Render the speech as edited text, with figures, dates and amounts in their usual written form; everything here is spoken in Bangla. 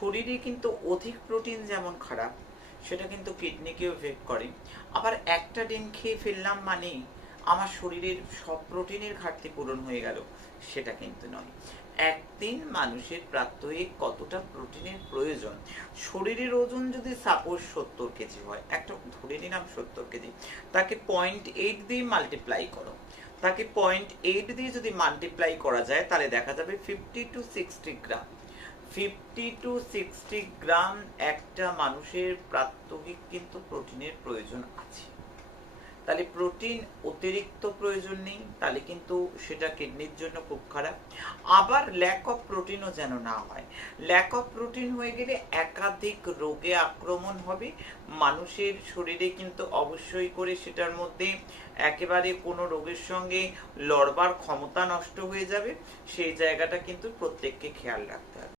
শরীরে কিন্তু অধিক প্রোটিন যেমন খারাপ, সেটা কিন্তু কিডনিকেও এফেক্ট করে। আবার একটা ডিম খেয়ে ফেললাম মানেই আমার শরীরের সব প্রোটিনের ঘাটতি পূরণ হয়ে গেল, সেটা কিন্তু নয়। একদিন মানুষের প্রাত্যহিক কতটা প্রোটিনের প্রয়োজন, শরীরের ওজন যদি সাপোজ 70 কেজি হয়, একটা ধরে নিলাম 70 কেজি, তাকে 0.8 দিয়ে মাল্টিপ্লাই করো, তাকে 0.8 দিয়ে যদি মাল্টিপ্লাই করা যায় তাহলে দেখা যাবে 50 to 60 গ্রাম। 50 to 60 গ্রাম একটা মানুষের প্রাত্যহিক কিন্তু প্রোটিনের প্রয়োজন আছে। তাহলে প্রোটিন অতিরিক্ত প্রয়োজন নেই, তাহলে কিন্তু সেটা কিডনির জন্য খুব খারাপ। আবার ল্যাক অফ প্রোটিনও যেন না হয়। ল্যাক অফ প্রোটিন হয়ে গেলে একাধিক রোগে আক্রমণ হবে মানুষের শরীরে, কিন্তু অবশ্যই করে সেটার মধ্যে একেবারে কোনো রোগের সঙ্গে লড়বার ক্ষমতা নষ্ট হয়ে যাবে। সেই জায়গাটা কিন্তু প্রত্যেককে খেয়াল রাখতে হবে।